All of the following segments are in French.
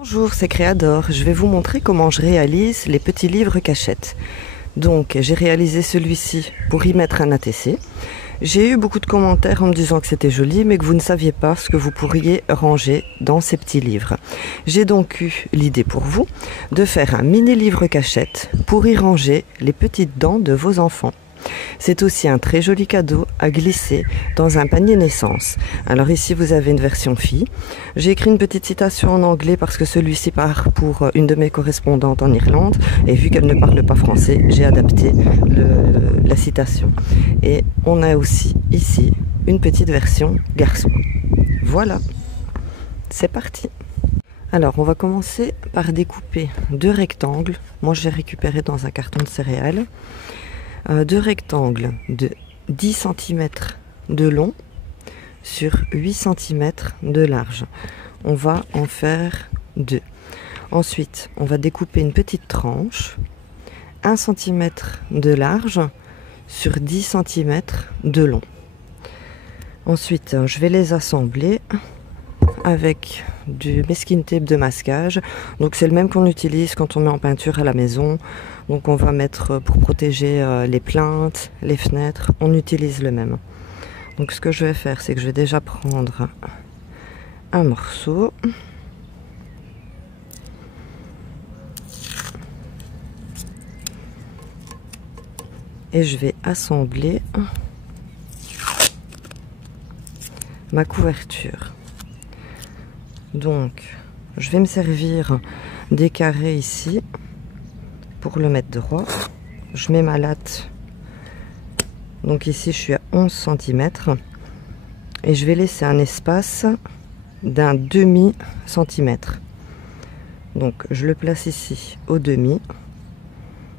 Bonjour, c'est Créador. Je vais vous montrer comment je réalise les petits livres cachettes. Donc, j'ai réalisé celui-ci pour y mettre un ATC. J'ai eu beaucoup de commentaires en me disant que c'était joli, mais que vous ne saviez pas ce que vous pourriez ranger dans ces petits livres. J'ai donc eu l'idée pour vous de faire un mini livre cachette pour y ranger les petites dents de vos enfants. C'est aussi un très joli cadeau à glisser dans un panier naissance. Alors ici vous avez une version fille. J'ai écrit une petite citation en anglais parce que celui-ci part pour une de mes correspondantes en Irlande et vu qu'elle ne parle pas français, j'ai adapté la citation. Et on a aussi ici une petite version garçon. Voilà, c'est parti. Alors on va commencer par découper deux rectangles. Moi j'ai récupéré dans un carton de céréales. Deux rectangles de 10 cm de long sur 8 cm de large. On va en faire deux. Ensuite, on va découper une petite tranche, 1 cm de large sur 10 cm de long. Ensuite, je vais les assembler avec du masking tape de masquage. Donc c'est le même qu'on utilise quand on met en peinture à la maison. Donc on va mettre pour protéger les plinthes, les fenêtres, on utilise le même. Donc ce que je vais faire, c'est que je vais déjà prendre un morceau. Et je vais assembler ma couverture. Donc, je vais me servir des carrés ici pour le mettre droit. Je mets ma latte. Donc ici, je suis à 11 cm. Et je vais laisser un espace d'un demi-centimètre. Donc, je le place ici au demi.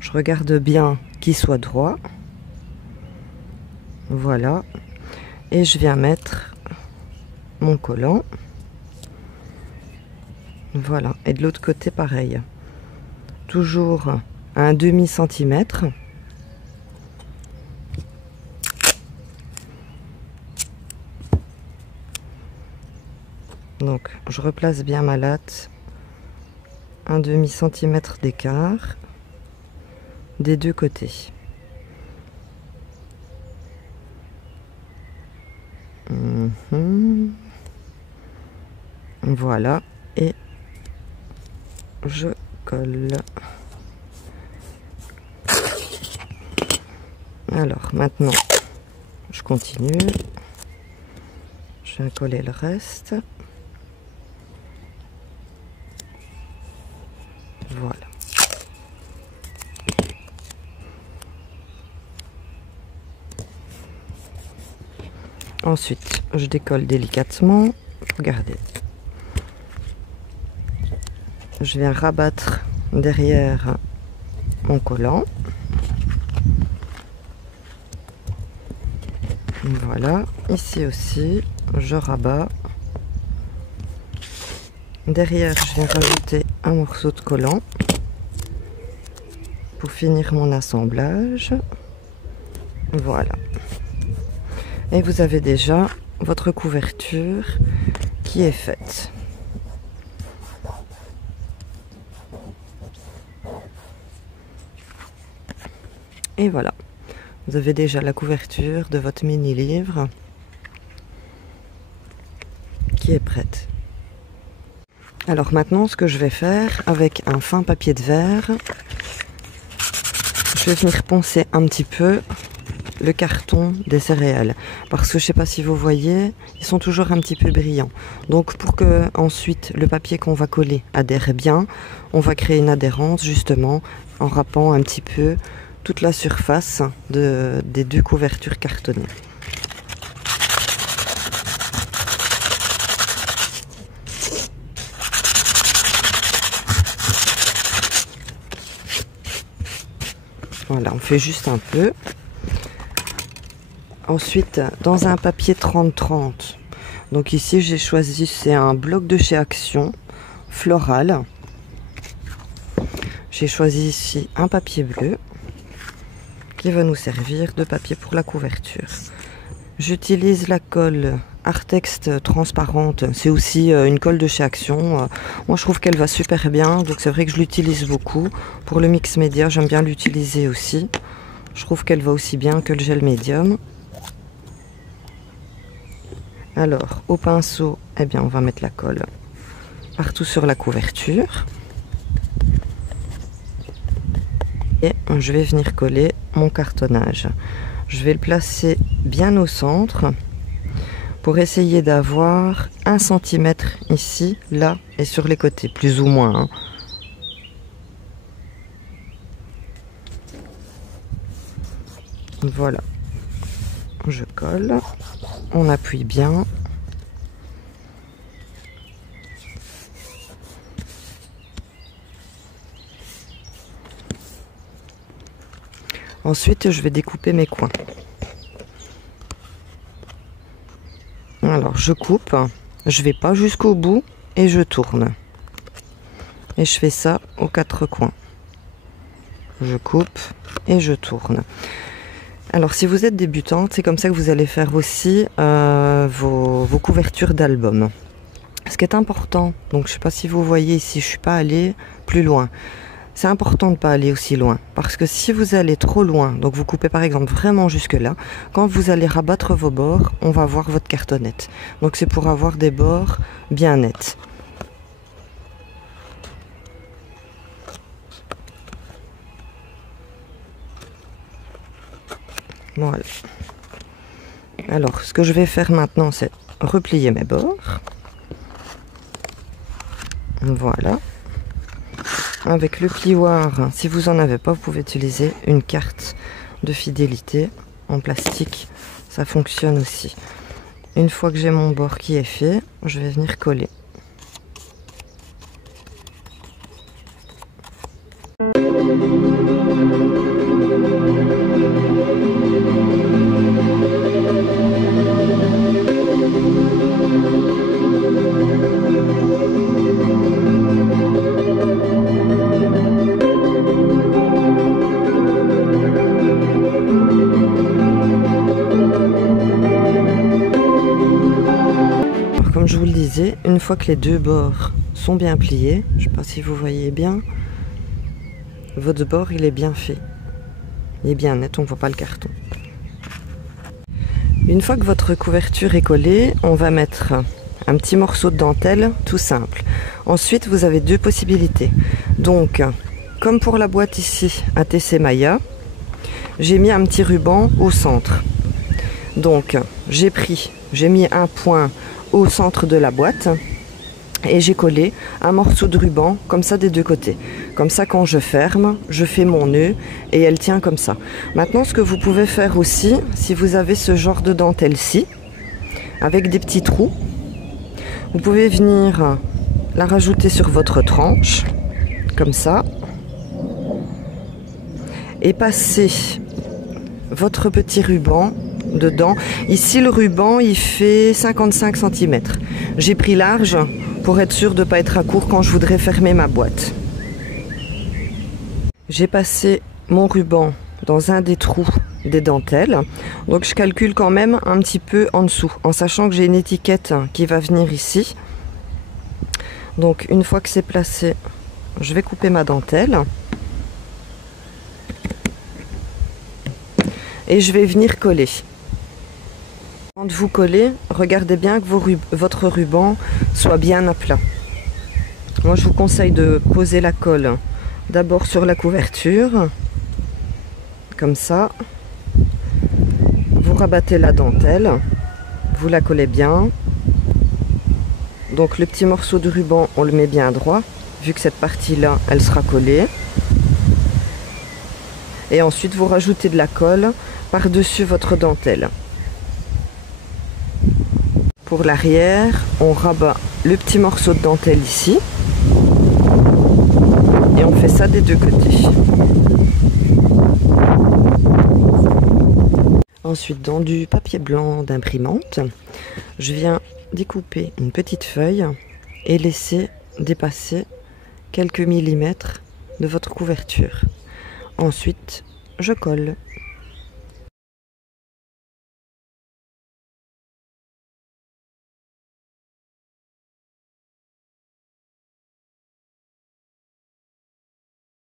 Je regarde bien qu'il soit droit. Voilà. Et je viens mettre mon collant. Voilà, et de l'autre côté pareil, toujours à un demi-centimètre. Donc je replace bien ma latte, un demi-centimètre d'écart des deux côtés. Voilà, et je colle. Alors maintenant, je continue. Je viens coller le reste. Voilà. Ensuite, je décolle délicatement. Regardez. Je viens rabattre derrière mon collant. Voilà, ici aussi, je rabats. Derrière, je viens rajouter un morceau de collant pour finir mon assemblage. Voilà. Et vous avez déjà votre couverture qui est faite. Et voilà, vous avez déjà la couverture de votre mini-livre qui est prête. Alors maintenant, ce que je vais faire avec un fin papier de verre, je vais venir poncer un petit peu le carton des céréales. Parce que je ne sais pas si vous voyez, ils sont toujours un petit peu brillants. Donc pour que ensuite le papier qu'on va coller adhère bien, on va créer une adhérence justement en râpant un petit peu toute la surface des deux couvertures cartonnées. Voilà, on fait juste un peu. Ensuite, dans un papier 30-30, donc ici j'ai choisi, c'est un bloc de chez Action, floral. J'ai choisi ici un papier bleu qui va nous servir de papier pour la couverture. J'utilise la colle Artext transparente. C'est aussi une colle de chez Action. Moi je trouve qu'elle va super bien, donc c'est vrai que je l'utilise beaucoup. Pour le mix média, j'aime bien l'utiliser aussi. Je trouve qu'elle va aussi bien que le gel médium. Alors, au pinceau, eh bien, on va mettre la colle partout sur la couverture. Et je vais venir coller mon cartonnage. Je vais le placer bien au centre pour essayer d'avoir 1 cm ici, là et sur les côtés, plus ou moins. Hein. Voilà. Je colle. On appuie bien. Ensuite, je vais découper mes coins. Alors, je coupe, je vais pas jusqu'au bout et je tourne. Et je fais ça aux 4 coins. Je coupe et je tourne. Alors, si vous êtes débutante, c'est comme ça que vous allez faire aussi vos couvertures d'album. Ce qui est important, donc je ne sais pas si vous voyez ici, je ne suis pas allée plus loin. C'est important de ne pas aller aussi loin, parce que si vous allez trop loin, donc vous coupez par exemple vraiment jusque là, quand vous allez rabattre vos bords, on va voir votre cartonnette. Donc c'est pour avoir des bords bien nets. Voilà. Alors, ce que je vais faire maintenant, c'est replier mes bords. Voilà. Avec le plioir, si vous n'en avez pas, vous pouvez utiliser une carte de fidélité en plastique. Ça fonctionne aussi. Une fois que j'ai mon bord qui est fait, je vais venir coller. Comme je vous le disais, une fois que les 2 bords sont bien pliés, je ne sais pas si vous voyez bien, votre bord il est bien fait. Il est bien net, on ne voit pas le carton. Une fois que votre couverture est collée, on va mettre un petit morceau de dentelle tout simple. Ensuite, vous avez 2 possibilités. Donc, comme pour la boîte ici, ATC Maya, j'ai mis un petit ruban au centre. Donc, j'ai mis un point au centre de la boîte et j'ai collé un morceau de ruban comme ça des 2 côtés. Comme ça, quand je ferme, je fais mon nœud et elle tient comme ça. Maintenant, ce que vous pouvez faire aussi, si vous avez ce genre de dentelle-ci, avec des petits trous, vous pouvez venir la rajouter sur votre tranche, comme ça, et passer votre petit ruban dedans. Ici, le ruban, il fait 55 cm. J'ai pris large pour être sûr de ne pas être à court quand je voudrais fermer ma boîte. J'ai passé mon ruban dans un des trous des dentelles. Donc, je calcule quand même un petit peu en dessous, en sachant que j'ai une étiquette qui va venir ici. Donc, une fois que c'est placé, je vais couper ma dentelle. Et je vais venir coller. Quand vous collez, regardez bien que votre ruban soit bien à plat. Moi, je vous conseille de poser la colle d'abord sur la couverture, comme ça. Vous rabattez la dentelle, vous la collez bien. Donc le petit morceau de ruban, on le met bien droit, vu que cette partie-là, elle sera collée. Et ensuite, vous rajoutez de la colle par-dessus votre dentelle. Pour l'arrière, on rabat le petit morceau de dentelle ici. Et on fait ça des 2 côtés. Ensuite, dans du papier blanc d'imprimante, je viens découper une petite feuille et laisser dépasser quelques millimètres de votre couverture. Ensuite, je colle.